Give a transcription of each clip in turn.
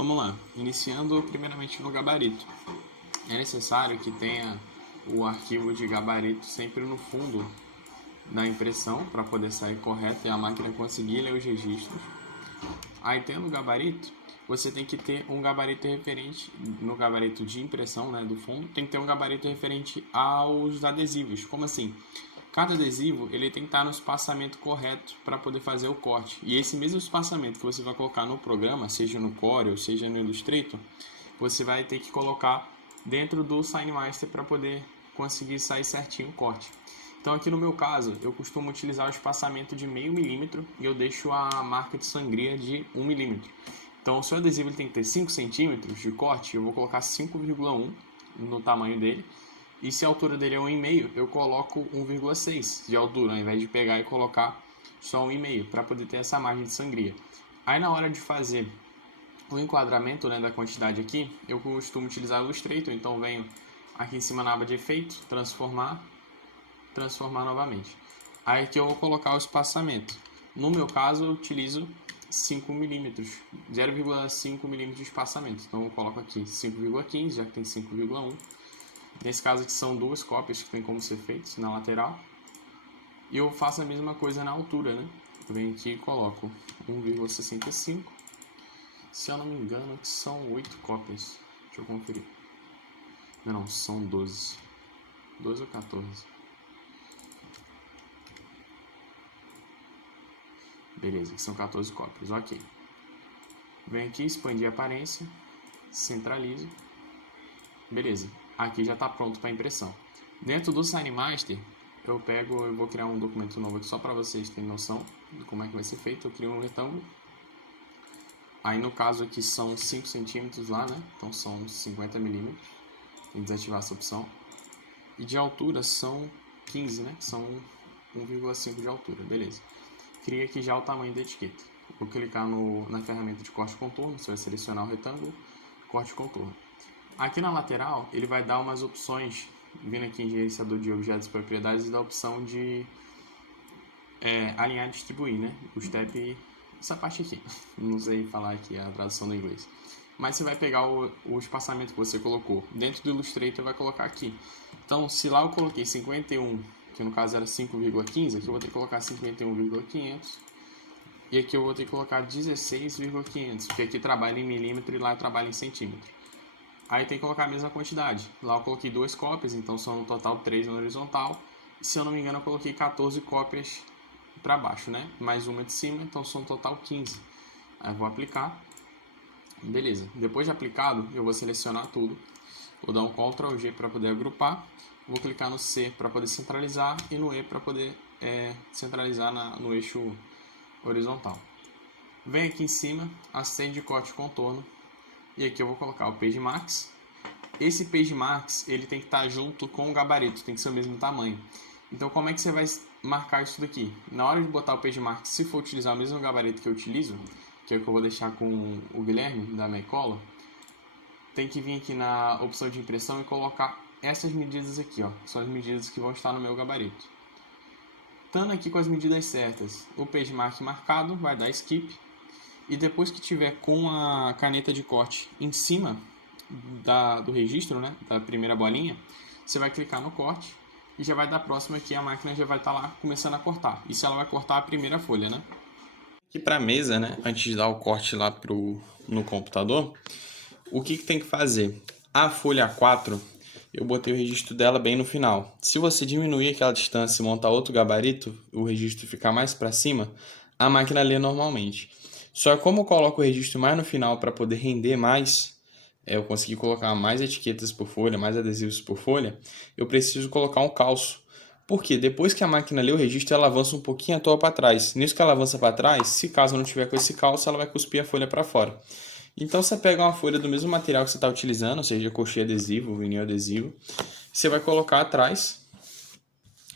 Vamos lá, iniciando primeiramente no gabarito. É necessário que tenha o arquivo de gabarito sempre no fundo da impressão para poder sair correto e a máquina conseguir ler os registros. Aí, tendo o gabarito, você tem que ter um gabarito referente no gabarito de impressão, né, do fundo, tem que ter um gabarito referente aos adesivos. Como assim? Cada adesivo ele tem que estar no espaçamento correto para poder fazer o corte. E esse mesmo espaçamento que você vai colocar no programa, seja no Corel, seja no Illustrator, você vai ter que colocar dentro do SignMaster para poder conseguir sair certinho o corte. Então aqui no meu caso, eu costumo utilizar o espaçamento de 0,5 milímetro e eu deixo a marca de sangria de 1 milímetro. Então o seu adesivo ele tem que ter 5 centímetros de corte, eu vou colocar 5,1 no tamanho dele. E se a altura dele é 1,5, eu coloco 1,6 de altura, ao invés de pegar e colocar só 1,5, para poder ter essa margem de sangria. Aí na hora de fazer o enquadramento, né, da quantidade aqui, eu costumo utilizar o Illustrator, então venho aqui em cima na aba de efeito, transformar novamente. Aí aqui eu vou colocar o espaçamento. No meu caso eu utilizo 5 milímetros, 0,5 milímetros de espaçamento. Então eu coloco aqui 5,15, já que tem 5,1. Nesse caso aqui são duas cópias que tem como ser feitas na lateral. E eu faço a mesma coisa na altura, né? Eu venho aqui e coloco 1,65. Se eu não me engano, são 8 cópias. Deixa eu conferir. Não, são 12. 12 ou 14. Beleza, aqui são 14 cópias, ok. Venho aqui, expandir a aparência, centralizo. Beleza, aqui já está pronto para impressão. Dentro do SignMaster, eu vou criar um documento novo aqui só para vocês terem noção de como é que vai ser feito. Eu crio um retângulo. Aí no caso aqui são 5 centímetros lá, né? Então são 50 milímetros. Tem que desativar essa opção. E de altura são 15, né? São 1,5 de altura, beleza. Cria aqui já o tamanho da etiqueta. Vou clicar na ferramenta de corte contorno, você vai selecionar o retângulo, corte contorno. Aqui na lateral, ele vai dar umas opções, vindo aqui em gerenciador de objetos e propriedades, e dá a opção de alinhar e distribuir, né? O step, essa parte aqui, não sei falar aqui a tradução do inglês. Mas você vai pegar o espaçamento que você colocou dentro do Illustrator e vai colocar aqui. Então, se lá eu coloquei 51, que no caso era 5,15, aqui eu vou ter que colocar 51,500. E aqui eu vou ter que colocar 16,500, porque aqui trabalha em milímetro e lá trabalha em centímetro. Aí tem que colocar a mesma quantidade. Lá eu coloquei 2 cópias, então são no total 3 na horizontal. Se eu não me engano, eu coloquei 14 cópias para baixo, né? Mais uma de cima, então são no total 15. Aí eu vou aplicar. Beleza. Depois de aplicado, eu vou selecionar tudo. Vou dar um Ctrl G para poder agrupar. Vou clicar no C para poder centralizar e no E para poder centralizar no eixo horizontal. Vem aqui em cima, acende de corte contorno. E aqui eu vou colocar o Page Max. Esse Page Max, ele tem que estar junto com o gabarito, tem que ser o mesmo tamanho. Então, como é que você vai marcar isso daqui? Na hora de botar o Page Max, se for utilizar o mesmo gabarito que eu utilizo, que é o que eu vou deixar com o Guilherme, da Mecola, tem que vir aqui na opção de impressão e colocar essas medidas aqui, ó. São as medidas que vão estar no meu gabarito. Estando aqui com as medidas certas, o Page Mark marcado, vai dar Skip. E depois que tiver com a caneta de corte em cima do registro, né, da primeira bolinha, você vai clicar no corte e já vai dar próximo aqui, a máquina já vai estar lá começando a cortar. Isso ela vai cortar a primeira folha, né? Aqui para a mesa, né, antes de dar o corte lá no computador, o que tem que fazer? A folha 4, eu botei o registro dela bem no final. Se você diminuir aquela distância e montar outro gabarito, o registro ficar mais para cima, a máquina lê normalmente. Só que como eu coloco o registro mais no final para poder render mais, eu consegui colocar mais etiquetas por folha, mais adesivos por folha, eu preciso colocar um calço. Porque depois que a máquina lê o registro, ela avança um pouquinho à toa para trás. Nisso que ela avança para trás, se caso não tiver com esse calço, ela vai cuspir a folha para fora. Então você pega uma folha do mesmo material que você está utilizando, ou seja, coxinha adesivo, vinil adesivo, você vai colocar atrás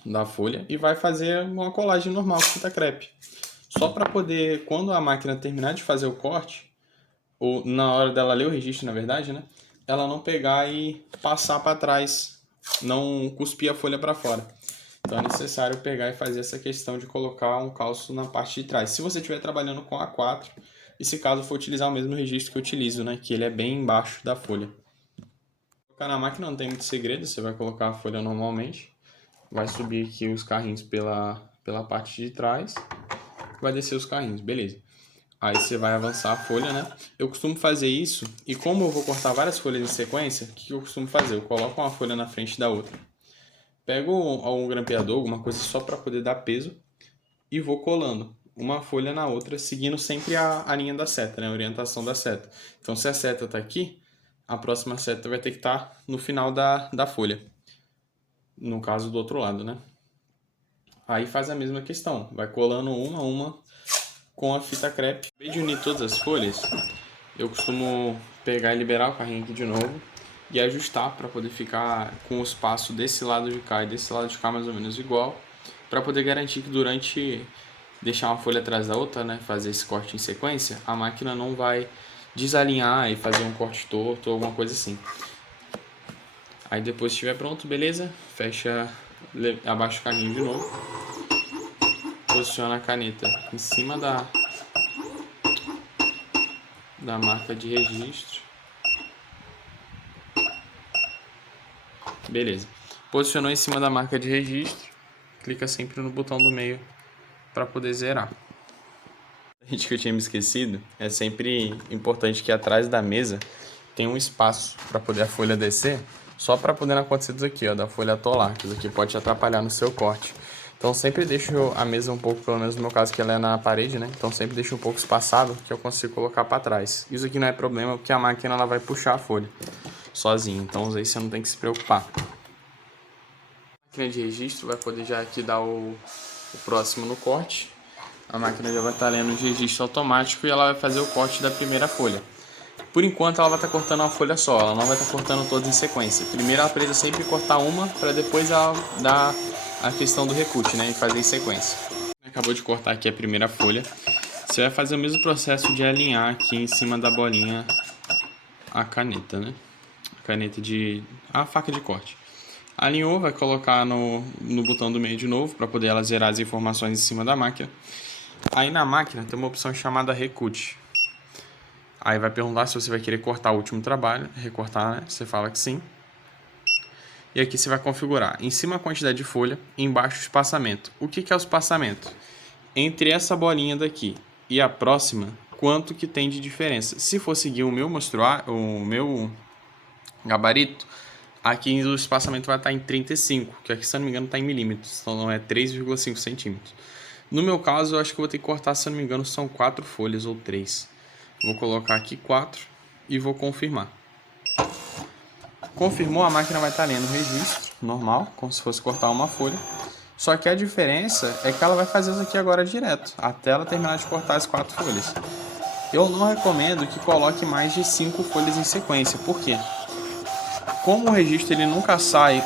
da folha e vai fazer uma colagem normal com fita crepe. Só para poder, quando a máquina terminar de fazer o corte, ou na hora dela ler o registro, na verdade, né, ela não pegar e passar para trás, não cuspir a folha para fora. Então é necessário pegar e fazer essa questão de colocar um calço na parte de trás. Se você estiver trabalhando com A4, E se caso for utilizar o mesmo registro que eu utilizo, né, que ele é bem embaixo da folha. Colocar na máquina não tem muito segredo, você vai colocar a folha normalmente, vai subir aqui os carrinhos pela parte de trás, vai descer os carrinhos, beleza. Aí você vai avançar a folha, né? Eu costumo fazer isso, e como eu vou cortar várias folhas em sequência, o que eu costumo fazer? Eu coloco uma folha na frente da outra, pego um grampeador, alguma coisa só para poder dar peso, e vou colando uma folha na outra, seguindo sempre a linha da seta, né? A orientação da seta. Então, se a seta está aqui, a próxima seta vai ter que estar no final da folha. No caso do outro lado, né? Aí faz a mesma questão, vai colando uma a uma com a fita crepe. Em vez de unir todas as folhas, eu costumo pegar e liberar o carrinho aqui de novo e ajustar para poder ficar com o espaço desse lado de cá e desse lado de cá mais ou menos igual, para poder garantir que durante deixar uma folha atrás da outra, né, fazer esse corte em sequência, a máquina não vai desalinhar e fazer um corte torto ou alguma coisa assim. Aí depois que estiver pronto, beleza, fecha, abaixa o carrinho de novo, posiciona a caneta em cima da marca de registro. Beleza. Posicionou em cima da marca de registro, clica sempre no botão do meio para poder zerar. Que eu tinha me esquecido, é sempre importante que atrás da mesa tem um espaço para poder a folha descer, só para poder não acontecer isso aqui, ó, da folha atolar, que isso aqui pode te atrapalhar no seu corte. Então sempre deixo a mesa um pouco, pelo menos no meu caso que ela é na parede, né? Então sempre deixo um pouco espaçado que eu consigo colocar para trás. Isso aqui não é problema porque a máquina ela vai puxar a folha sozinha, então aí você não tem que se preocupar. A máquina de registro vai poder já aqui dar o próximo no corte. A máquina já vai estar lendo o registro automático e ela vai fazer o corte da primeira folha. Por enquanto ela vai estar cortando uma folha só, ela não vai estar cortando todas em sequência. Primeiro ela precisa sempre cortar uma para depois ela dar a questão do recut, né, e fazer em sequência. Acabou de cortar aqui a primeira folha. Você vai fazer o mesmo processo de alinhar aqui em cima da bolinha a caneta, né? A faca de corte. Alinhou, vai colocar no botão do meio de novo para poder ela zerar as informações em cima da máquina. Aí na máquina tem uma opção chamada recut. Aí vai perguntar se você vai querer cortar o último trabalho, recortar, né? Você fala que sim. E aqui você vai configurar em cima a quantidade de folha, embaixo o espaçamento. O que é o espaçamento? Entre essa bolinha daqui e a próxima, quanto que tem de diferença? Se for seguir o meu gabarito, aqui o espaçamento vai estar em 35, que aqui, se eu não me engano, está em milímetros, então não é 3,5 centímetros. No meu caso, eu acho que eu vou ter que cortar, se eu não me engano, são 4 folhas ou 3. Vou colocar aqui 4 e vou confirmar. Confirmou, a máquina vai estar lendo o registro, normal, como se fosse cortar uma folha. Só que a diferença é que ela vai fazer isso aqui agora direto, até ela terminar de cortar as 4 folhas. Eu não recomendo que coloque mais de 5 folhas em sequência, por quê? Como o registro ele nunca sai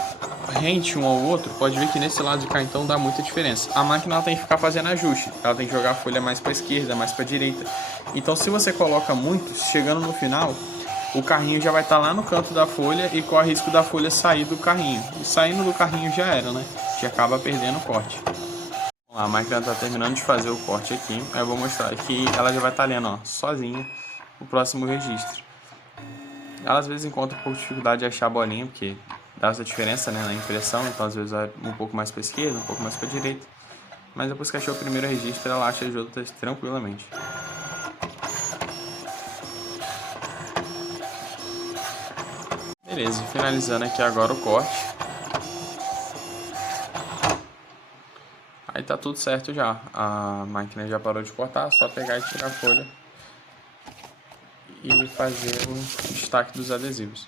rente um ao outro, pode ver que nesse lado de cá então dá muita diferença. A máquina ela tem que ficar fazendo ajuste, ela tem que jogar a folha mais para a esquerda, mais para a direita. Então se você coloca muito, chegando no final, o carrinho já vai estar lá no canto da folha e corre risco da folha sair do carrinho. E saindo do carrinho já era, né? Já acaba perdendo o corte. A máquina está terminando de fazer o corte aqui. Aí eu vou mostrar que ela já vai estar lendo, ó, sozinha o próximo registro. Ela às vezes encontra um pouco de dificuldade de achar a bolinha, porque dá essa diferença, né, na impressão, então às vezes vai um pouco mais para a esquerda, um pouco mais para a direita. Mas depois que achou o primeiro registro, ela acha as outras tranquilamente. Beleza, finalizando aqui agora o corte. Aí tá tudo certo já, a máquina já parou de cortar, só pegar e tirar a folha e fazer o destaque dos adesivos.